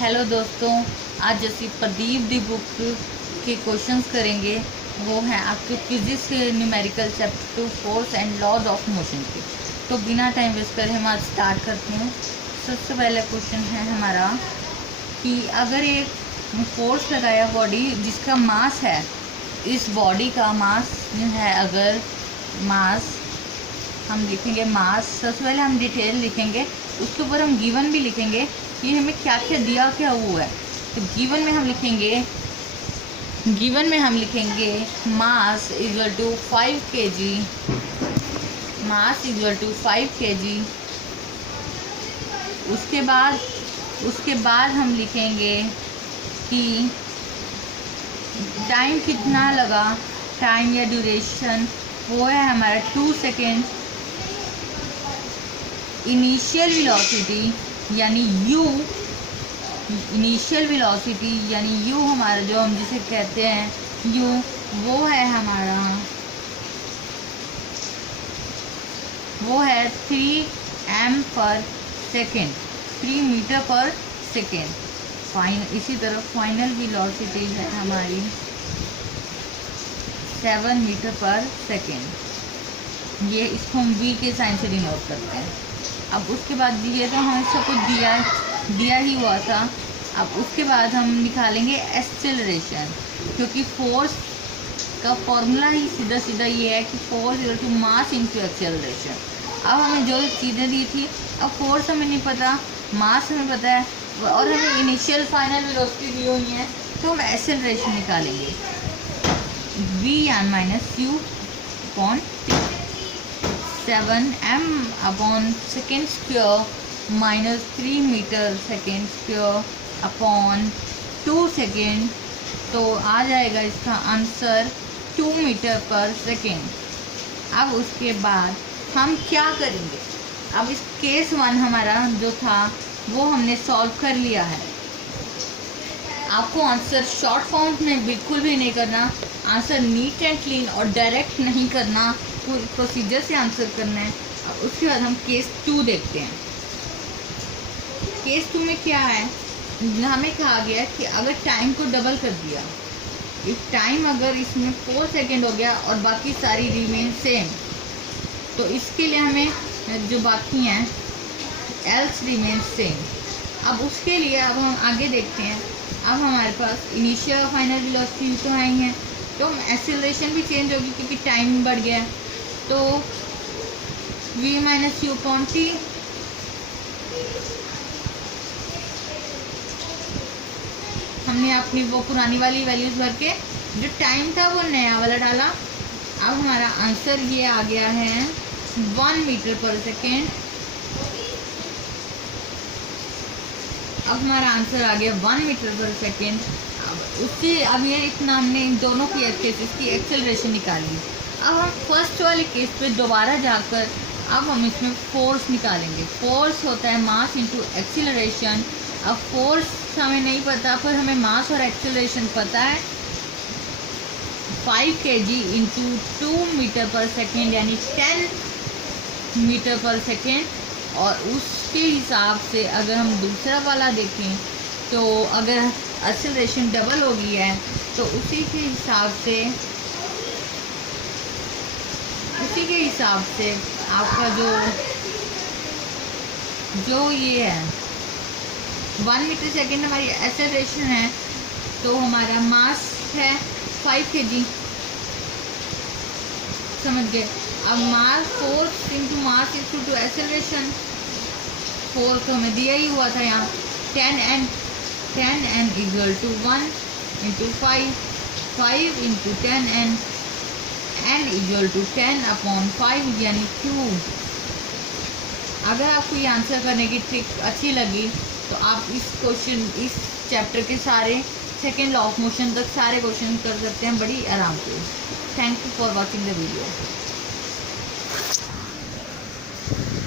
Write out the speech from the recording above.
Hello दोस्तों, आज ਅਸੀਂ प्रदीप दी बुक के क्वेश्चंस करेंगे। वो हैं आपके फिजिक्स के numerical chapter 2 force and laws of motion के। तो बिना टाइम वेस्ट करे हम आज स्टार्ट करते हैं। सबसे पहला क्वेश्चन है हमारा कि अगर एक फोर्स लगाया बॉडी जिसका मास है, इस बॉडी का मास है, अगर मास हम लिखेंगे मास, सबसे पहले हम डिटेल लिखेंगे, उसके ऊपर हम गिवन भी लिखेंगे कि हमें क्या क्या दिया क्या हुआ है। तो गिवन में हम लिखेंगे mass equal to 5 kg, mass equal to 5 kg। उसके बाद हम लिखेंगे कि टाइम कितना लगा, टाइम या ड्यूरेशन वो है हमारा 2 सेकेंड। इनिशियल वेलोसिटी यानी u, इनिशियल वेलोसिटी यानी u हमारा जो हम जिसे कहते हैं u, वो है हमारा 3 m पर सेकेंड, 3 मीटर पर सेकेंड। इसी तरह फाइनल वेलोसिटी है हमारी 7 मीटर पर सेकेंड। ये इसको हम v के साइन से डिनोट करते हैं। अब उसके बाद ये तो हमें सब कुछ दिया ही हुआ था। अब उसके बाद हम निकालेंगे एक्सेलरेशन, क्योंकि फोर्स का फॉर्मूला ही सीधा ये है कि force equal to mass into acceleration. अब हमें जो चीज़ें दी थी, अब फोर्स हमें नहीं पता, मास हमें पता है और हमें इनिशियल फाइनल वेलोसिटी दी हुई है, तो हम एक्सेलरेशन निकालेंगे v(-u)/t 7m upon second square minus 3 metre second square upon 2 second. तो आ जाएगा इसका आंसर 2 मीटर पर सेकेंड। अब उसके बाद हम क्या करेंगे, अब इस केस 1 हमारा जो था वो हमने सॉल्व कर लिया है। आपको आंसर शॉर्ट फॉर्म में बिल्कुल भी नहीं करना, आंसर नीट एंड क्लीन और डायरेक्ट नहीं करना, पूरी प्रोसीजर से आंसर करना है। अब उसके बाद हम केस 2 देखते हैं। केस 2 में क्या है, हमें कहा गया कि अगर टाइम को डबल कर दिया, इस टाइम अगर इसमें 4 सेकेंड हो गया और बाकी सारी रिमेन सेम, तो इसके लिए हमें जो बाकी हैं एल्स रिमेन सेम। अब उसके लिए अब हम आगे देखते हैं। अब हमारे पास इनिशियल फाइनल वेलोसिटी तो आई हैं, तो एक्सेलरेशन भी चेंज होगी क्योंकि टाइम बढ़ गया। तो v-u/t हमने अपनी वो पुरानी वाली वैल्यूज भर के जो टाइम था वो नया वाला डाला। अब हमारा आंसर ये आ गया है 1 मीटर पर सेकेंड। अब हमारा आंसर आ गया 1 मीटर पर सेकेंड। अब ये इतना हमने इन दोनों की एक्सेस की एक्सेलरेशन निकाली। अब हम फर्स्ट वाले केस पे दोबारा जाकर अब हम इसमें फोर्स निकालेंगे। फोर्स होता है मास इंटू एक्सेलरेशन। अब फोर्स हमें नहीं पता, पर हमें मास और एक्सेलरेशन पता है। 5 kg इंटू 2 मीटर पर सेकेंड यानी 10 मीटर पर सेकेंड। और उसके हिसाब से अगर हम दूसरा वाला देखें, तो अगर एक्सेलरेशन डबल हो गई है, तो उसी के हिसाब से आपका जो ये है 1 मीटर सेकेंड हमारी एक्सेलरेशन है, तो हमारा मास है 5 kg, समझ गए। अब mass force into mass into acceleration, force तो हमें दिया ही हुआ था यहाँ 10n equal to 1 into 5 into 10n, n equal to 10 upon 5 यानी 2। अगर आपको ये आंसर करने की ट्रिक अच्छी लगी तो आप इस चैप्टर के सारे सेकेंड लॉ ऑफ मोशन तक सारे क्वेश्चन कर सकते हैं बड़ी आराम से। Thank you for watching the video.